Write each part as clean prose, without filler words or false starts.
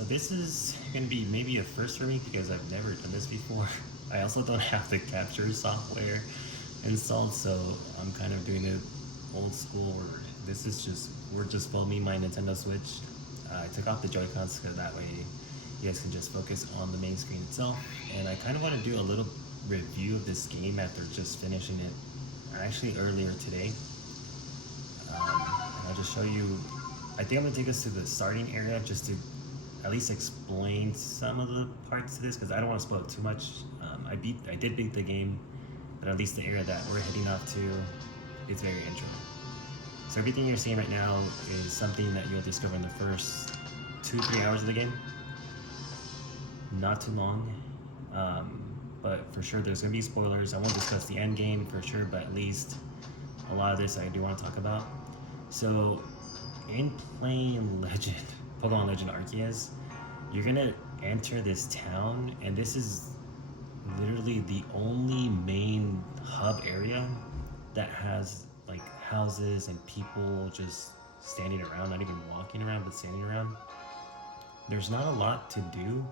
So this is going to be maybe a first for me because I've never done this before. I also don't have the capture software installed, so I'm kind of doing it old school. Where this is just we're just filming my Nintendo Switch. I took off the Joy-Cons because that way you guys can just focus on the main screen itself. And I kind of want to do a little review of this game after just finishing it actually earlier today. And I'll just show you. I think I'm gonna take us to the starting area just to at least explain some of the parts to this because I don't want to spoil too much. I did beat the game, but at least the area that we're heading off to is very intro. So everything you're seeing right now is something that you'll discover in the first 2-3 hours of the game. Not too long, but for sure there's gonna be spoilers. I won't discuss the end game for sure, but at least a lot of this I do want to talk about. So in playing Pokemon Legend Arceus, you're gonna enter this town, and this is literally the only main hub area that has like houses and people just standing around, not even walking around, but standing around. There's not a lot to do.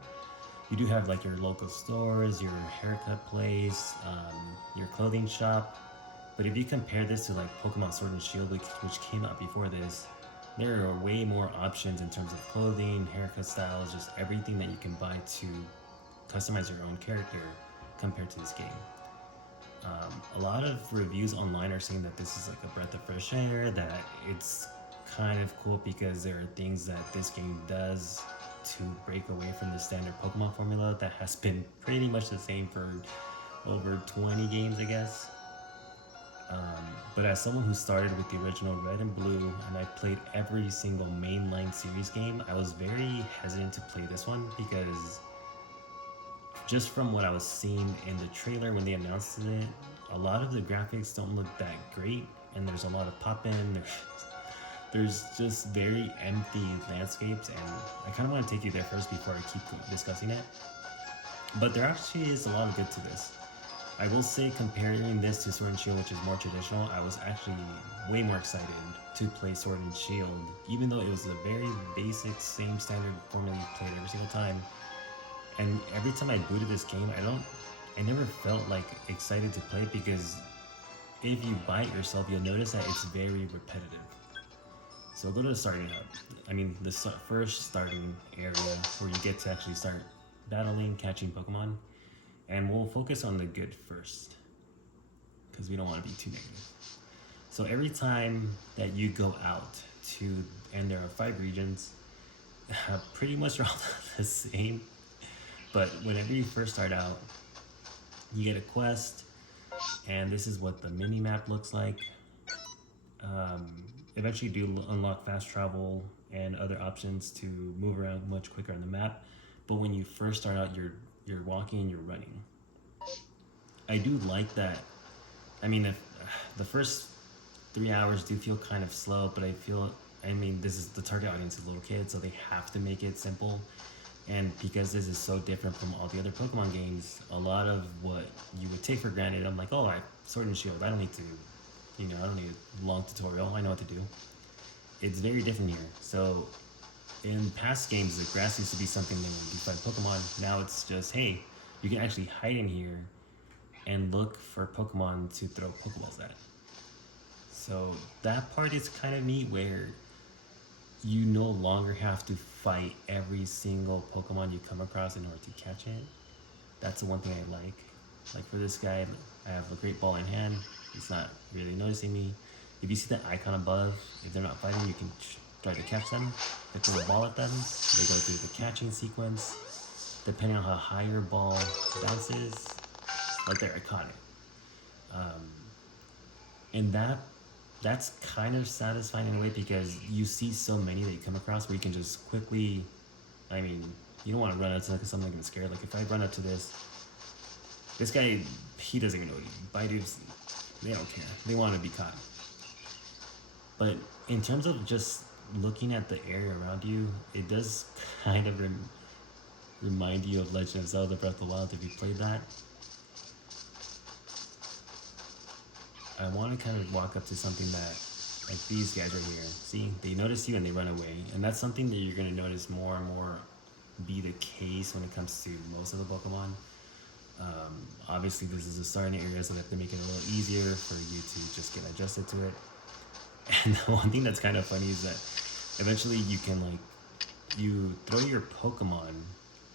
You do have like your local stores, your haircut place, your clothing shop. But if you compare this to like Pokemon Sword and Shield, which came out before this, there are way more options in terms of clothing, haircut styles, just everything that you can buy to customize your own character compared to this game. A lot of reviews online are saying that this is like a breath of fresh air, that it's kind of cool because there are things that this game does to break away from the standard Pokemon formula that has been pretty much the same for over 20 games, I guess. But as someone who started with the original Red and Blue, and I played every single mainline series game, I was very hesitant to play this one because just from what I was seeing in the trailer when they announced it, a lot of the graphics don't look that great, and there's a lot of pop-in, there's just very empty landscapes, and I kind of want to take you there first before I keep discussing it. But there actually is a lot of good to this. I will say, comparing this to Sword and Shield, which is more traditional, I was actually way more excited to play Sword and Shield, even though it was a very basic, same standard formula you played every single time. And every time I booted this game, I never felt like excited to play it because if you buy it yourself, you'll notice that it's very repetitive. So go to the starting hub. I mean, the first starting area where you get to actually start battling, catching Pokemon. And we'll focus on the good first, because we don't want to be too negative. So every time that you go out to, and there are 5 regions, pretty much all the same, but whenever you first start out, you get a quest, and this is what the mini-map looks like. Eventually you do unlock fast travel and other options to move around much quicker on the map, but when you first start out, you're walking and you're running. I do like that. I mean, if the first 3 hours do feel kind of slow, but I mean, this is the target audience is little kids, so they have to make it simple. And because this is so different from all the other Pokemon games, a lot of what you would take for granted, I'm like, oh, Sword and Shield, I don't need to, I don't need a long tutorial, I know what to do. It's very different here. So in past games, the grass used to be something that when you fight Pokemon. Now it's just, hey, you can actually hide in here and look for Pokemon to throw Pokeballs at. So that part is kind of neat where you no longer have to fight every single Pokemon you come across in order to catch it. That's the one thing I like. Like for this guy, I have a great ball in hand. It's not really noticing me. If you see that icon above, if they're not fighting, you can try to catch them. If throw a ball at them, they go through the catching sequence. Depending on how high your ball bounces, like there, I caught it. And that's kind of satisfying in a way because you see so many that you come across where you can just quickly, I mean, you don't want to run up to something that's scared. Like if I run up to this guy, he doesn't even know Baidu's, they don't care. They want to be caught. But in terms of just looking at the area around you, it does kind of remind you of Legend of Zelda Breath of the Wild if you played that. I want to kind of walk up to something that, like these guys right here, see, they notice you and they run away, and that's something that you're going to notice more and more be the case when it comes to most of the Pokemon. Obviously, this is a starting area, so they have to make it a little easier for you to just get adjusted to it. And the one thing that's kind of funny is that eventually you can like you throw your Pokemon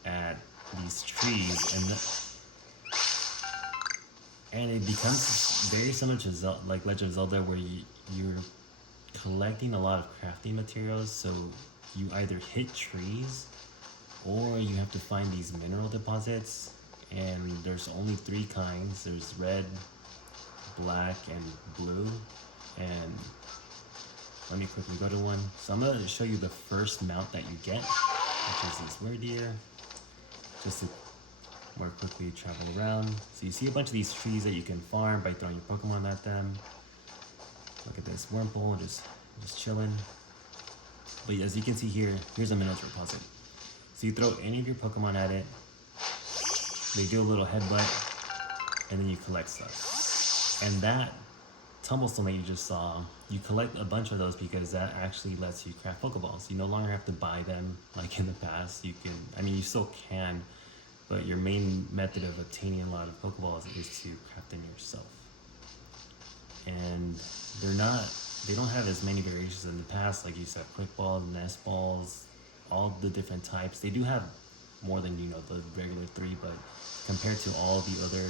at these trees, and it becomes very similar to like Legend of Zelda, where you're collecting a lot of crafting materials. So you either hit trees, or you have to find these mineral deposits. And there's only 3 kinds. There's red, black, and blue. And let me quickly go to one. So I'm gonna show you the first mount that you get, which is this Werdeer, just to more quickly travel around. So you see a bunch of these trees that you can farm by throwing your Pokemon at them. Look at this Wurmple, just chilling. But as you can see here, here's a mineral deposit. So you throw any of your Pokemon at it, they do a little headbutt, and then you collect stuff. And that Tumblestone that you just saw, you collect a bunch of those because that actually lets you craft Pokeballs. You no longer have to buy them like in the past. You can, I mean, you still can, but your main method of obtaining a lot of Pokeballs is to craft them yourself. And they don't have as many variations in the past. Like you said, Quick Balls, Nest Balls, all the different types. They do have more than, you know, the regular 3, but compared to all the other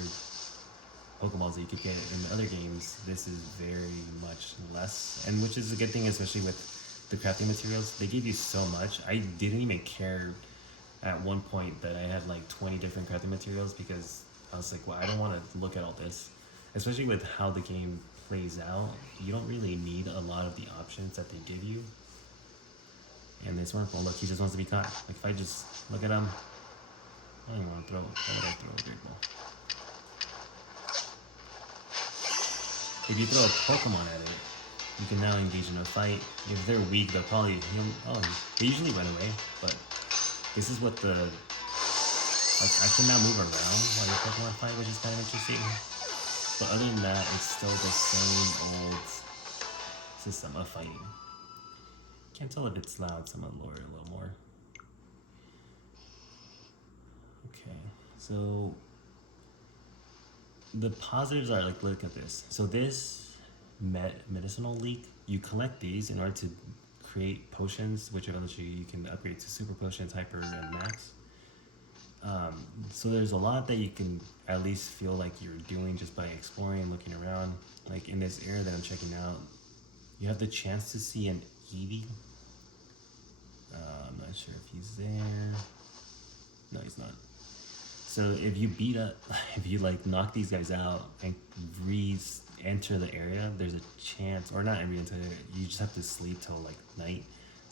Pokeballs that you could get in the other games, this is very much less, and which is a good thing, especially with the crafting materials. They give you so much. I didn't even care at one point that I had like 20 different crafting materials, because I was like, well, I don't want to look at all this, especially with how the game plays out. You don't really need a lot of the options that they give you. And this one, well, look, he just wants to be caught. Like, if I just look at him, I don't even want to throw. Why would I throw a Great Ball? If you throw a Pokemon at it, you can now engage in a fight. If they're weak, they'll probably they usually run away, but this is what I can now move around while your Pokemon fight, which is kind of interesting. But other than that, it's still the same old system of fighting. Can't tell if it's loud, so I'm gonna lower it a little more. Okay, so the positives are, like, look at this. So this medicinal leak, you collect these in order to create potions, which eventually you can upgrade to super potions, hyper, and max. So there's a lot that you can at least feel like you're doing just by exploring and looking around. Like in this area that I'm checking out, you have the chance to see an Eevee. I'm not sure if he's there. No, he's not. So if you like knock these guys out and re-enter the area, there's a chance, or not re-enter, you just have to sleep till like night.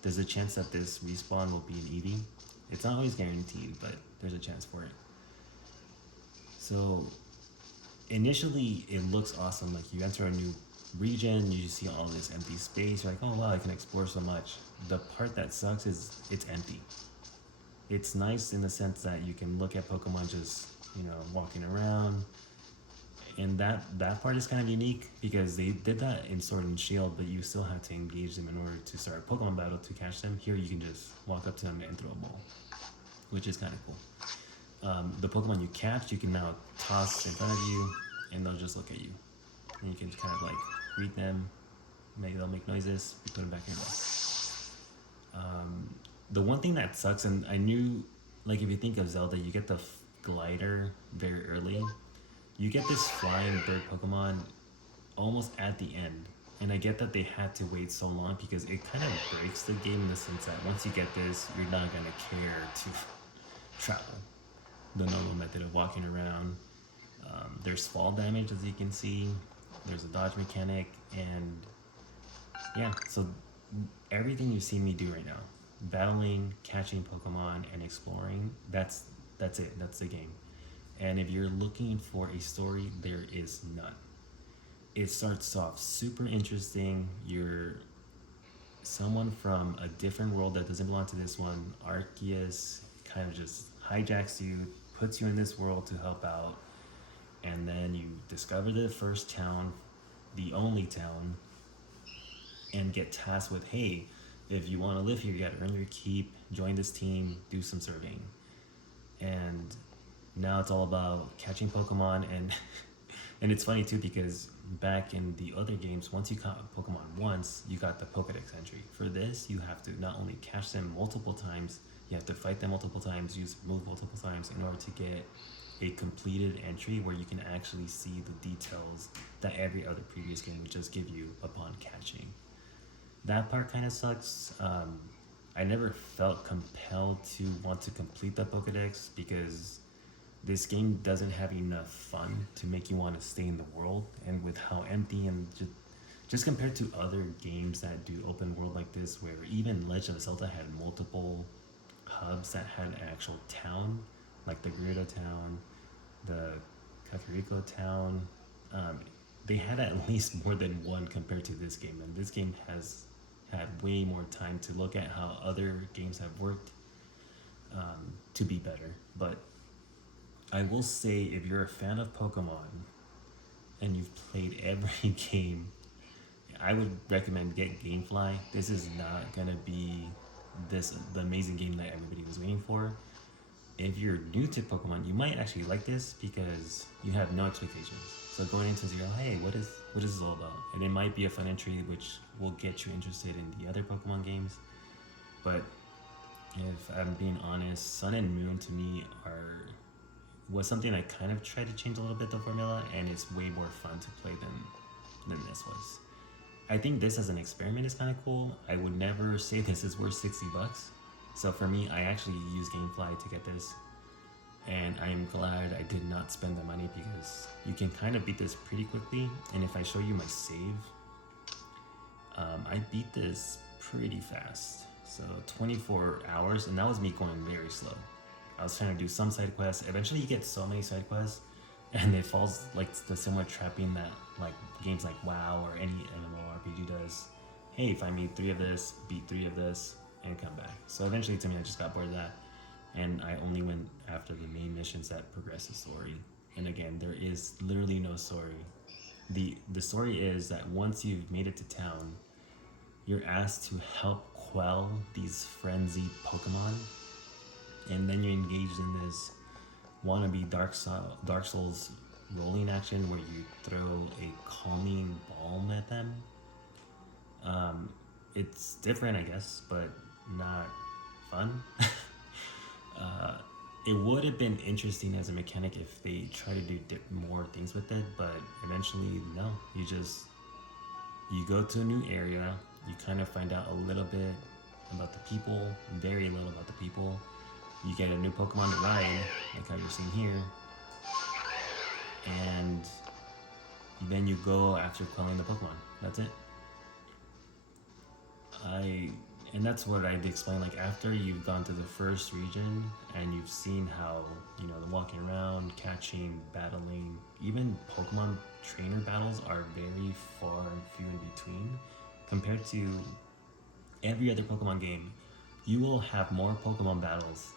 There's a chance that this respawn will be an Eevee. It's not always guaranteed, but there's a chance for it. So initially it looks awesome. Like you enter a new region, you see all this empty space, you're like, oh wow, I can explore so much. The part that sucks is it's empty. It's nice in the sense that you can look at Pokemon just, you know, walking around, and that part is kind of unique because they did that in Sword and Shield, but you still have to engage them in order to start a Pokemon battle to catch them. Here you can just walk up to them and throw a ball, which is kind of cool. The Pokemon you catch, you can now toss in front of you, and they'll just look at you, and you can kind of like greet them. Maybe they'll make noises. You put them back in your ball. The one thing that sucks, and I knew, like if you think of Zelda, you get the glider very early. You get this flying bird Pokemon almost at the end. And I get that they had to wait so long because it kind of breaks the game in the sense that once you get this, you're not going to care to travel the normal method of walking around. There's fall damage, as you can see. There's a dodge mechanic, and yeah, so everything you see me do right now, battling, catching Pokemon, and exploring, that's it. That's the game. And if you're looking for a story, there is none. It starts off super interesting. You're someone from a different world that doesn't belong to this one. Arceus kind of just hijacks you, puts you in this world to help out, and then you discover the first town, the only town, and get tasked with, hey, if you want to live here, you got to earn your keep, join this team, do some surveying. And now it's all about catching Pokemon, and and it's funny too because back in the other games, once you caught Pokemon once, you got the Pokedex entry. For this, you have to not only catch them multiple times, you have to fight them multiple times, use move multiple times in order to get a completed entry where you can actually see the details that every other previous game would just give you upon catching. That part kind of sucks. I never felt compelled to want to complete the Pokedex because this game doesn't have enough fun to make you want to stay in the world. And with how empty and just compared to other games that do open world like this, where even Legend of Zelda had multiple hubs that had an actual town, like the Gerudo town, the Kakariko town, they had at least more than one compared to this game. And this game has had way more time to look at how other games have worked to be better. But I will say, if you're a fan of Pokemon and you've played every game, I would recommend get GameFly. This is not gonna be the amazing game that everybody was waiting for. If you're new to Pokemon, you might actually like this because you have no expectations. So going into zero, hey, what is this all about? And it might be a fun entry which will get you interested in the other Pokemon games. But if I'm being honest, Sun and Moon to me was something I kind of tried to change a little bit the formula, and it's way more fun to play than this was. I think this as an experiment is kind of cool. I would never say this is worth $60. So for me, I actually used GameFly to get this, and I'm glad I did not spend the money because you can kind of beat this pretty quickly. And if I show you my save, I beat this pretty fast. So 24 hours, and that was me going very slow. I was trying to do some side quests. Eventually you get so many side quests, and it falls like the similar trapping that like games like WoW or any MMORPG does. Hey, find me 3 of this, beat 3 of this, and come back. So eventually to me, I just got bored of that, and I only went after the main missions that progress the story. And again, there is literally no story. The story is that once you've made it to town, you're asked to help quell these frenzied Pokemon, and then you're engaged in this wannabe Dark Souls rolling action where you throw a calming balm at them. It's different, I guess, but not fun. It would have been interesting as a mechanic if they try to do more things with it, but eventually, no. You go to a new area, you kind of find out a little bit about the people, very little about the people. You get a new Pokemon to ride, like how you're seeing here, and then you go after quelling the Pokemon. That's it. And that's what I'd explain. Like after you've gone to the first region and you've seen how the walking around, catching, battling, even Pokemon trainer battles are very far and few in between compared to every other Pokemon game. You will have more Pokemon battles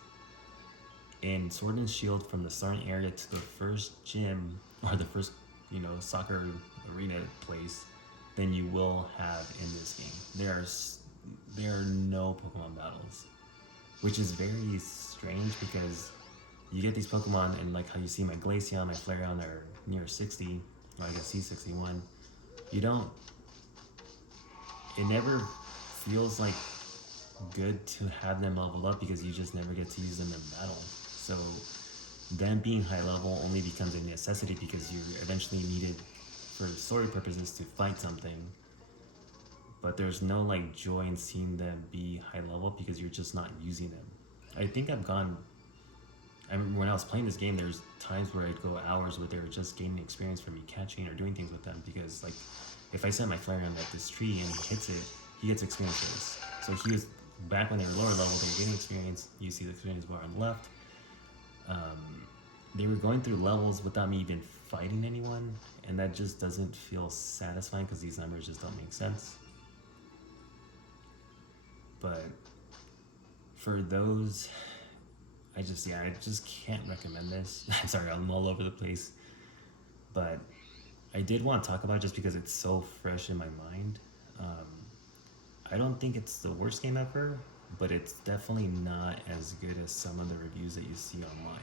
in Sword and Shield from the starting area to the first gym or the first soccer arena place than you will have in this game. There are no Pokemon battles, which is very strange because you get these Pokemon and like how you see my Glaceon, my Flareon are near 60, or I guess he's 61. It never feels like good to have them level up because you just never get to use them in battle. So them being high level only becomes a necessity because you're eventually needed for story purposes to fight something. But there's no like joy in seeing them be high level because you're just not using them. I remember when I was playing this game, there's times where I'd go hours where they were just gaining experience from me catching or doing things with them because like if I set my Flareon at this tree and he hits it, he gets experience for this. So he was back when they were lower level, they were getting experience. You see the experience bar on the left. They were going through levels without me even fighting anyone, and that just doesn't feel satisfying because these numbers just don't make sense. But for those, I just can't recommend this. I'm sorry, I'm all over the place. But I did want to talk about it just because it's so fresh in my mind. I don't think it's the worst game ever, but it's definitely not as good as some of the reviews that you see online.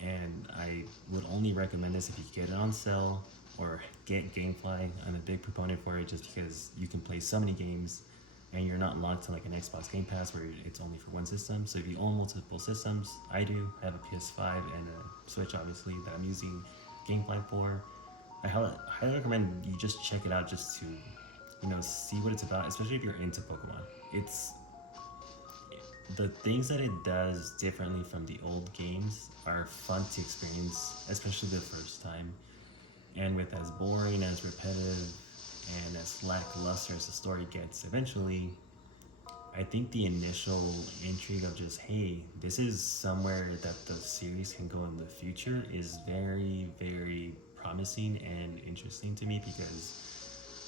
And I would only recommend this if you get it on sale or get GameFly. I'm a big proponent for it just because you can play so many games and you're not locked to like an Xbox Game Pass where it's only for one system. So if you own multiple systems, I do. I have a PS5 and a Switch, obviously, that I'm using GameFly for. I highly recommend you just check it out just to, see what it's about, especially if you're into Pokemon. It's the things that it does differently from the old games are fun to experience, especially the first time. And with as boring, as repetitive, and as lackluster as the story gets, eventually, I think the initial intrigue of just, hey, this is somewhere that the series can go in the future is very, very promising and interesting to me because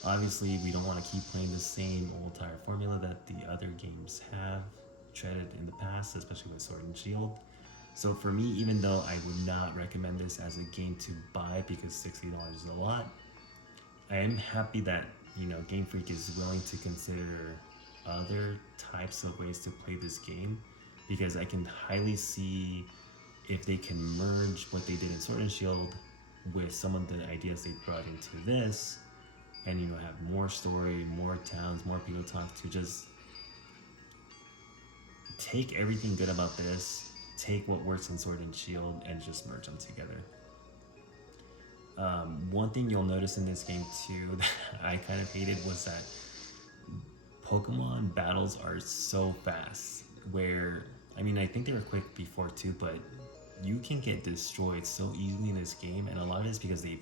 obviously we don't want to keep playing the same old tired formula that the other games have treaded in the past, especially with Sword and Shield. So for me, even though I would not recommend this as a game to buy because $60 is a lot, I am happy that Game Freak is willing to consider other types of ways to play this game because I can highly see if they can merge what they did in Sword and Shield with some of the ideas they brought into this and have more story, more towns, more people to talk to. Just take everything good about this, take what works in Sword and Shield, and just merge them together. One thing you'll notice in this game too that I kind of hated was that Pokemon battles are so fast where, I think they were quick before too, but you can get destroyed so easily in this game, and a lot of it is because they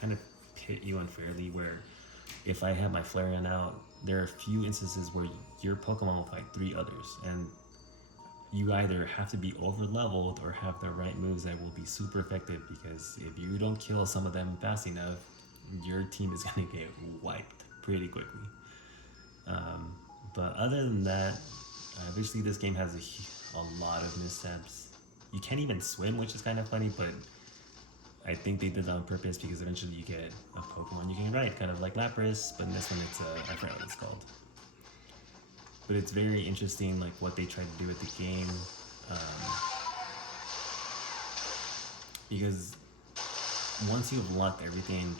kind of pit you unfairly where if I have my Flareon out, there are a few instances where your Pokemon will fight 3 others, and you either have to be over leveled or have the right moves that will be super effective because if you don't kill some of them fast enough, your team is going to get wiped pretty quickly. But other than that, obviously this game has a lot of missteps. You can't even swim, which is kind of funny, but I think they did that on purpose because eventually you get a Pokemon you can ride, kind of like Lapras, but in this one it's I forgot what it's called. But it's very interesting, like what they tried to do with the game, because once you've locked everything,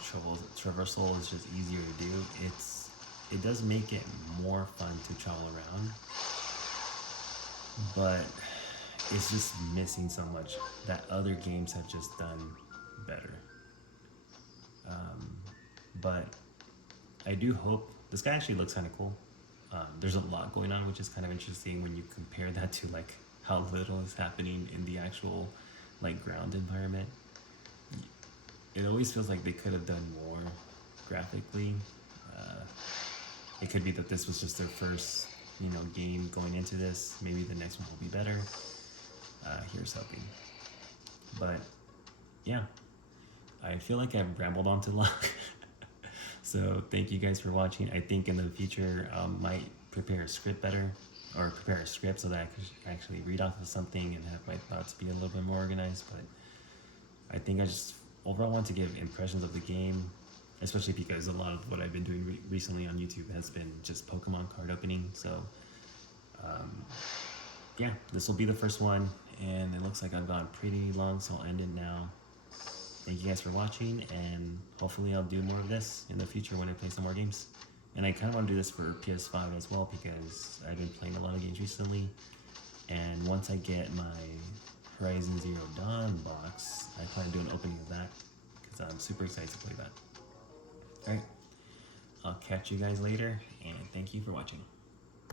traversal is just easier to do. It does make it more fun to travel around, but it's just missing so much that other games have just done better. But I do hope this guy actually looks kind of cool. There's a lot going on, which is kind of interesting when you compare that to like how little is happening in the actual like ground environment. It always feels like they could have done more graphically. It could be that this was just their first game going into this. Maybe the next one will be better. Here's hoping. But yeah, I feel like I've rambled on too long. So thank you guys for watching. I think in the future I might prepare a script better, or prepare a script so that I could actually read off of something and have my thoughts be a little bit more organized. But I think I just overall want to give impressions of the game, especially because a lot of what I've been doing recently on YouTube has been just Pokemon card opening. So yeah, this will be the first one, and it looks like I've gone pretty long, so I'll end it now. Thank you guys for watching, and hopefully I'll do more of this in the future when I play some more games. And I kind of want to do this for PS5 as well because I've been playing a lot of games recently, and once I get my Horizon Zero Dawn box, I plan to do an opening of that because I'm super excited to play that. Alright, I'll catch you guys later, and thank you for watching.